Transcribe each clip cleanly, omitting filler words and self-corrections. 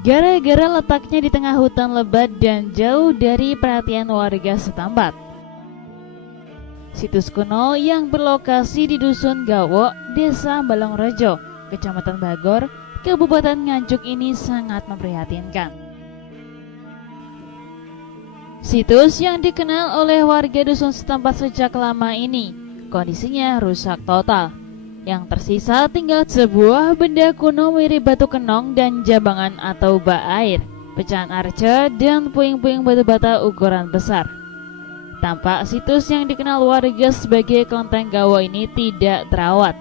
gara-gara letaknya di tengah hutan lebat dan jauh dari perhatian warga setempat. Situs kuno yang berlokasi di Dusun Gawo, Desa Balongrejo, Kecamatan Bagor, Kabupaten Nganjuk ini sangat memprihatinkan. Situs yang dikenal oleh warga dusun setempat sejak lama ini, kondisinya rusak total. Yang tersisa tinggal sebuah benda kuno mirip batu kenong dan jambangan atau bak air, pecahan arca, dan puing-puing batu bata ukuran besar. Tampak situs yang dikenal warga sebagai Kelenteng Gawo ini tidak terawat.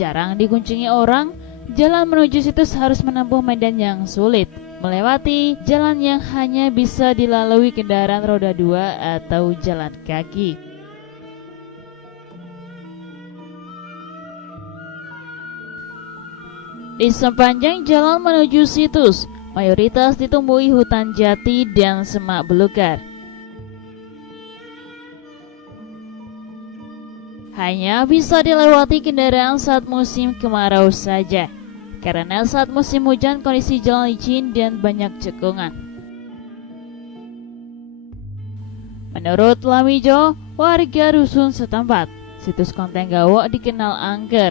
Jarang dikunjungi orang, jalan menuju situs harus menempuh medan yang sulit, melewati jalan yang hanya bisa dilalui kendaraan roda 2 atau jalan kaki. Di sepanjang jalan menuju situs, mayoritas ditumbuhi hutan jati dan semak belukar. Hanya bisa dilewati kendaraan saat musim kemarau saja, karena saat musim hujan kondisi jalan licin dan banyak cekungan. Menurut Lamijo, warga dusun setempat, situs Kelenteng Gawo dikenal angker,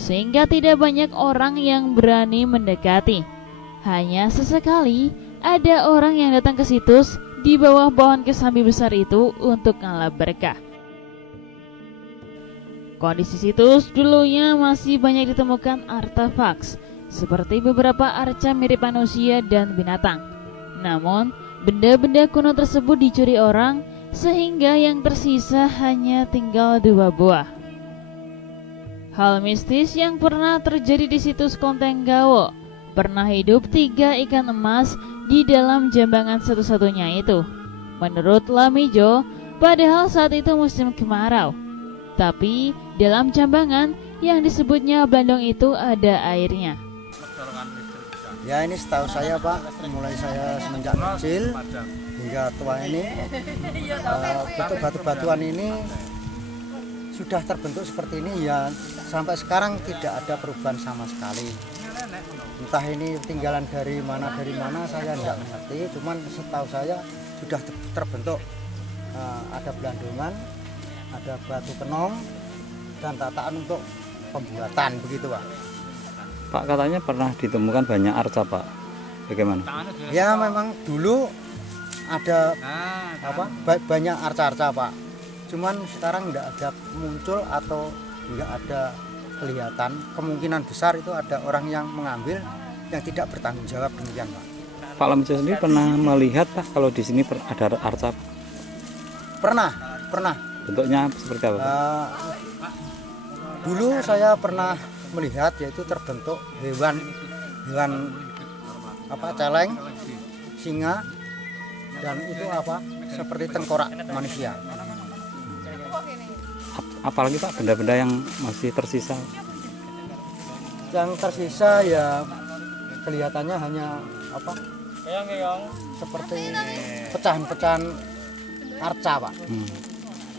sehingga tidak banyak orang yang berani mendekati. Hanya sesekali ada orang yang datang ke situs di bawah pohon kesambi besar itu untuk ngalap berkah. Kondisi situs dulunya masih banyak ditemukan artefaks, seperti beberapa arca mirip manusia dan binatang. Namun, benda-benda kuno tersebut dicuri orang, sehingga yang tersisa hanya tinggal 2 buah. Hal mistis yang pernah terjadi di situs Kelenteng Gawo, pernah hidup 3 ikan emas di dalam jambangan satu-satunya itu. Menurut Lamijo, padahal saat itu musim kemarau, tapi dalam jambangan yang disebutnya Blandong itu ada airnya. Ya, ini setahu saya Pak, mulai saya semenjak kecil hingga tua ini, bentuk batu-batuan ini sudah terbentuk seperti ini ya, sampai sekarang tidak ada perubahan sama sekali. Entah ini tinggalan dari mana saya tidak mengerti, cuman setahu saya sudah terbentuk, ada belandungan, ada batu kenong, dan tataan untuk pembuatan begitu Pak. Pak, katanya pernah ditemukan banyak arca Pak, bagaimana? Ya memang dulu ada banyak arca-arca Pak, cuman sekarang tidak ada muncul atau tidak ada kelihatan. Kemungkinan besar itu ada orang yang mengambil yang tidak bertanggung jawab, demikian Pak. Pak Lamijo sendiri pernah melihat Pak kalau di sini ada arca? Pernah. Bentuknya seperti apa Pak? Dulu saya pernah melihat, yaitu terbentuk hewan celeng, singa, dan itu seperti tengkorak manusia. Apalagi Pak benda-benda yang masih tersisa? Yang tersisa ya kelihatannya hanya seperti pecahan-pecahan arca Pak.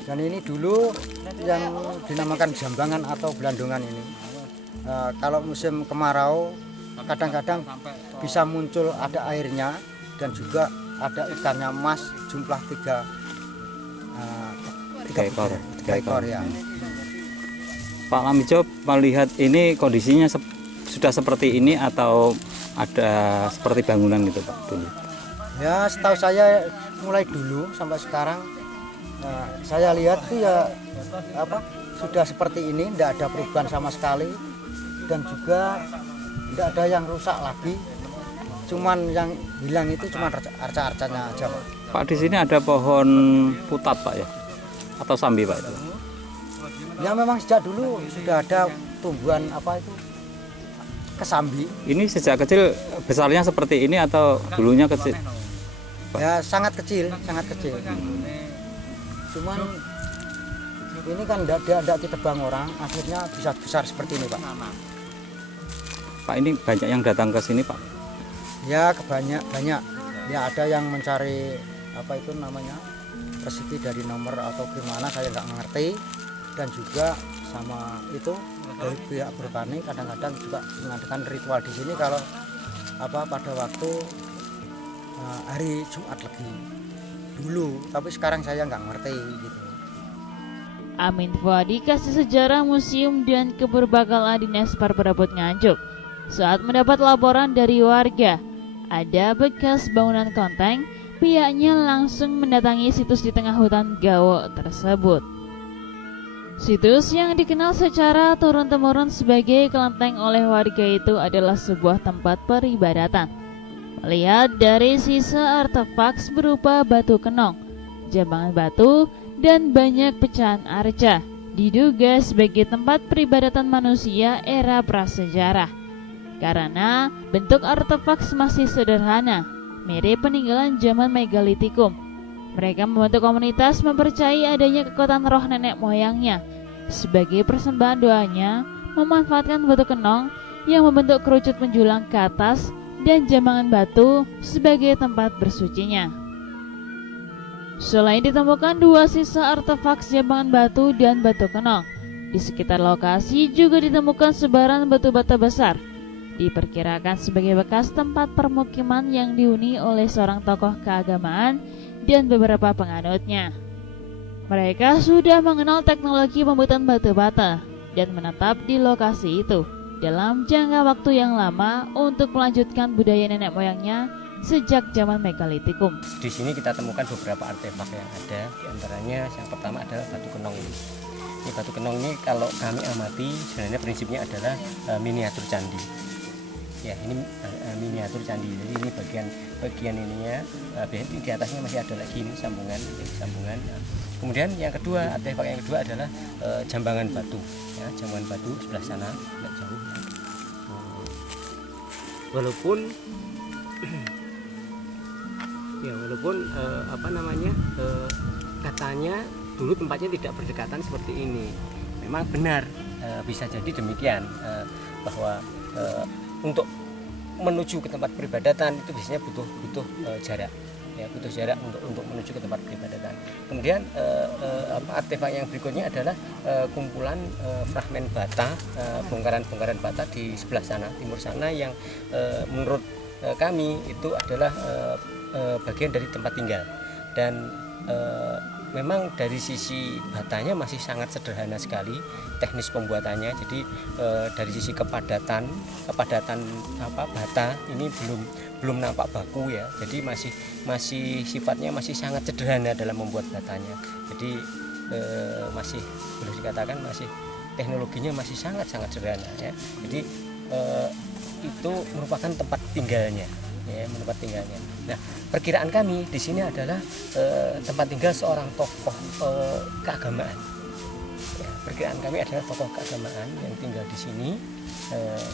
Dan ini dulu yang dinamakan jambangan atau belandungan ini. Kalau musim kemarau kadang-kadang bisa muncul ada airnya, dan juga ada ikannya emas jumlah 3 ekor ya. Pak Lamijo melihat ini kondisinya sudah seperti ini atau ada seperti bangunan gitu Pak dulu? Ya, setahu saya mulai dulu sampai sekarang saya lihat tuh ya sudah seperti ini, tidak ada perubahan sama sekali, dan juga tidak ada yang rusak lagi. Cuman yang hilang itu cuma arca-arcanya aja Pak. Pak, di sini ada pohon putat Pak ya? Atau sambi Pak itu? Ya memang sejak dulu sudah ada tumbuhan kesambi. Ini sejak kecil besarnya seperti ini atau dulunya kecil? Ya sangat kecil. Cuman ini kan tidak ditebang orang, akhirnya bisa besar seperti ini Pak. Pak, ini banyak yang datang ke sini Pak? Ya banyak. Ya ada yang mencari rezeki dari nomor atau gimana, saya nggak mengerti. Dan juga sama itu dari pihak bertani kadang-kadang juga mengadakan ritual di sini. Kalau pada waktu hari Jumat Legi dulu, tapi sekarang saya nggak ngerti gitu. Amin Fuadi, Kasih Sejarah Museum dan Kepurbakalaan Dinas Parperabot Nganjuk, saat mendapat laporan dari warga ada bekas bangunan kelenteng, pihaknya langsung mendatangi situs di tengah hutan Gawo tersebut. Situs yang dikenal secara turun-temurun sebagai kelenteng oleh warga itu adalah sebuah tempat peribadatan. Melihat dari sisa artefak berupa batu kenong, jambangan batu, dan banyak pecahan arca, diduga sebagai tempat peribadatan manusia era prasejarah. Karena bentuk artefak masih sederhana, mirip peninggalan zaman megalitikum. Mereka membentuk komunitas mempercayai adanya kekuatan roh nenek moyangnya. Sebagai persembahan doanya, memanfaatkan batu kenong yang membentuk kerucut menjulang ke atas dan jambangan batu sebagai tempat bersucinya. Selain ditemukan 2 sisa artefak jambangan batu dan batu kenong, di sekitar lokasi juga ditemukan sebaran batu bata besar. Diperkirakan sebagai bekas tempat permukiman yang dihuni oleh seorang tokoh keagamaan dan beberapa penganutnya. Mereka sudah mengenal teknologi pembuatan batu bata dan menetap di lokasi itu dalam jangka waktu yang lama untuk melanjutkan budaya nenek moyangnya sejak zaman megalitikum. Di sini kita temukan beberapa artefak yang ada, diantaranya yang pertama adalah batu kenong ini. Ini batu kenong ini kalau kami amati sebenarnya prinsipnya adalah miniatur candi. Ya, ini miniatur candi. Jadi ini bagian ininya, di atasnya masih ada lagi ini sambungan. Kemudian yang kedua, artefak yang kedua adalah jambangan batu. Ya, jambangan batu sebelah sana, tidak jauh. Ya. Walaupun katanya dulu tempatnya tidak berdekatan seperti ini. Memang benar, bisa jadi demikian, bahwa untuk menuju ke tempat peribadatan itu biasanya butuh jarak, ya, butuh jarak untuk menuju ke tempat peribadatan. Kemudian artefak yang berikutnya adalah kumpulan fragmen bata, bongkaran bata di sebelah sana, timur sana, yang menurut kami itu adalah bagian dari tempat tinggal. Dan memang dari sisi batanya masih sangat sederhana sekali teknis pembuatannya. Jadi dari sisi kepadatan bata ini belum nampak baku ya. Jadi masih sifatnya masih sangat sederhana dalam membuat batanya. Jadi masih boleh dikatakan masih teknologinya masih sangat sederhana ya. Jadi itu merupakan tempat tinggalnya. Ya, tempat tinggalnya. Nah, perkiraan kami di sini adalah tempat tinggal seorang tokoh keagamaan. Ya, perkiraan kami adalah tokoh keagamaan yang tinggal di sini,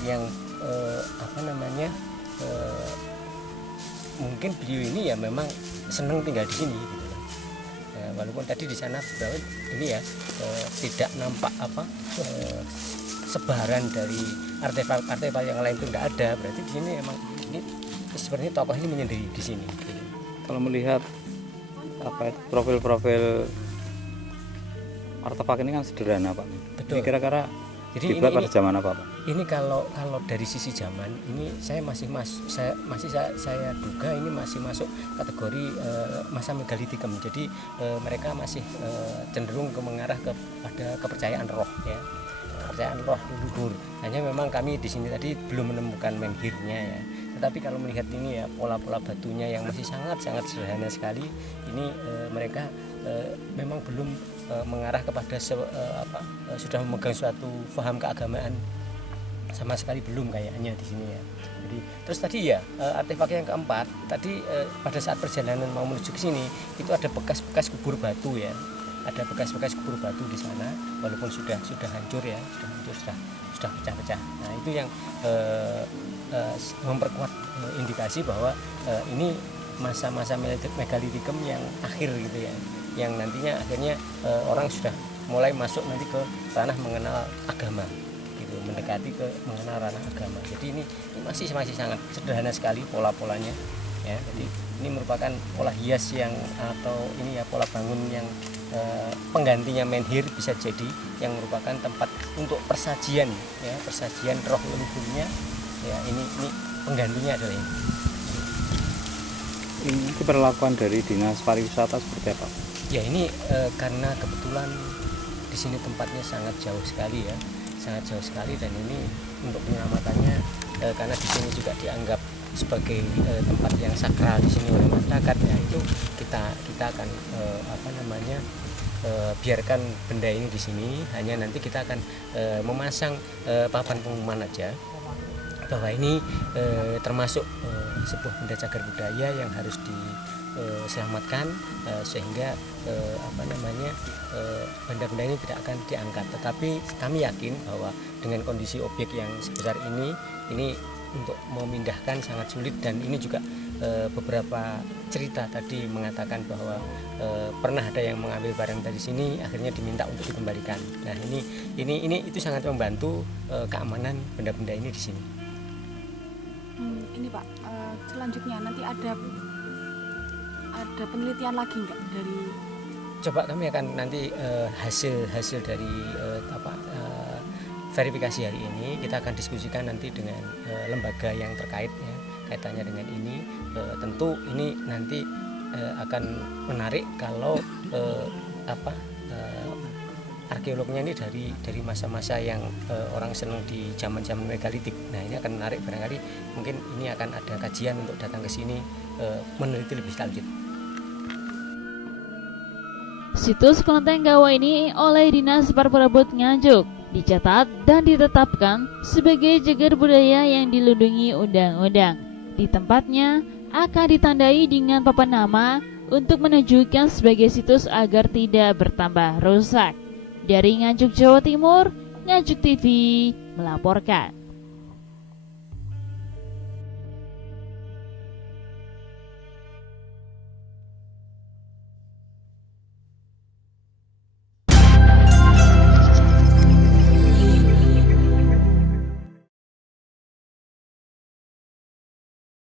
yang mungkin beliau ini ya memang senang tinggal di sini. Gitu. Walaupun tadi di sana ini ya tidak nampak sebaran dari artefak yang lain itu tidak ada. Berarti di sini emang ini sebenarnya tokoh ini menyendiri di sini. Kalau melihat profil artefak ini kan sederhana, Pak. Betul. Ini kira-kira dibuat pada zaman apa, Pak? Ini kalau dari sisi zaman ini saya duga ini masih masuk kategori masa megalitikum. Jadi mereka masih cenderung mengarah kepada kepercayaan roh ya. Kepercayaan roh leluhur. Hanya memang kami di sini tadi belum menemukan menhirnya ya. Tetapi kalau melihat ini ya pola-pola batunya yang masih sangat sederhana sekali, ini mereka memang belum mengarah kepada sudah memegang suatu paham keagamaan, sama sekali belum kayaknya di sini ya. Jadi terus tadi ya artefak yang keempat tadi pada saat perjalanan mau menuju ke sini itu ada bekas-bekas kubur batu ya. Ada bekas-bekas kubur batu di sana, walaupun sudah hancur ya, sudah pecah-pecah. Nah itu yang memperkuat indikasi bahwa ini masa-masa megalitikum yang akhir gitu ya, yang nantinya akhirnya orang sudah mulai masuk nanti ke ranah mengenal agama gitu, mendekati ke mengenal ranah agama. Jadi ini masih sangat sederhana sekali pola-polanya ya. Jadi ini merupakan pola hias yang atau ini ya pola bangun yang penggantinya menhir bisa jadi, yang merupakan tempat untuk persajian ya, persajian roh leluhurnya ya. Ini penggantinya adalah ini. Ini keberlakuan dari Dinas Pariwisata seperti apa? Ya ini karena kebetulan di sini tempatnya sangat jauh sekali ya, sangat jauh sekali, dan ini untuk penyelamatannya karena di sini juga dianggap sebagai tempat yang sakral di sini oleh masyarakat, ya itu kita akan biarkan benda ini di sini, hanya nanti kita akan memasang papan pengumuman aja bahwa ini termasuk sebuah benda cagar budaya yang harus diselamatkan, sehingga benda-benda ini tidak akan diangkat. Tetapi kami yakin bahwa dengan kondisi objek yang sebesar ini untuk memindahkan sangat sulit, dan ini juga beberapa cerita tadi mengatakan bahwa pernah ada yang mengambil barang dari sini akhirnya diminta untuk dikembalikan. Nah ini itu sangat membantu keamanan benda-benda ini di sini. Ini Pak, selanjutnya nanti ada penelitian lagi nggak dari? Coba kami akan nanti hasil dari verifikasi hari ini kita akan diskusikan nanti dengan lembaga yang terkait ya, kaitannya dengan ini. Tentu ini nanti akan menarik kalau arkeolognya ini dari masa-masa yang orang senang di zaman-zaman megalitik. Nah ini akan menarik, barangkali mungkin ini akan ada kajian untuk datang ke sini meneliti lebih lanjut. Situs kelenteng Gawa ini oleh Dinas Parperebut Nganjuk dicatat dan ditetapkan sebagai cagar budaya yang dilindungi undang-undang. Di tempatnya akan ditandai dengan papan nama untuk menunjukkan sebagai situs agar tidak bertambah rusak. Dari Nganjuk, Jawa Timur, Nganjuk TV melaporkan.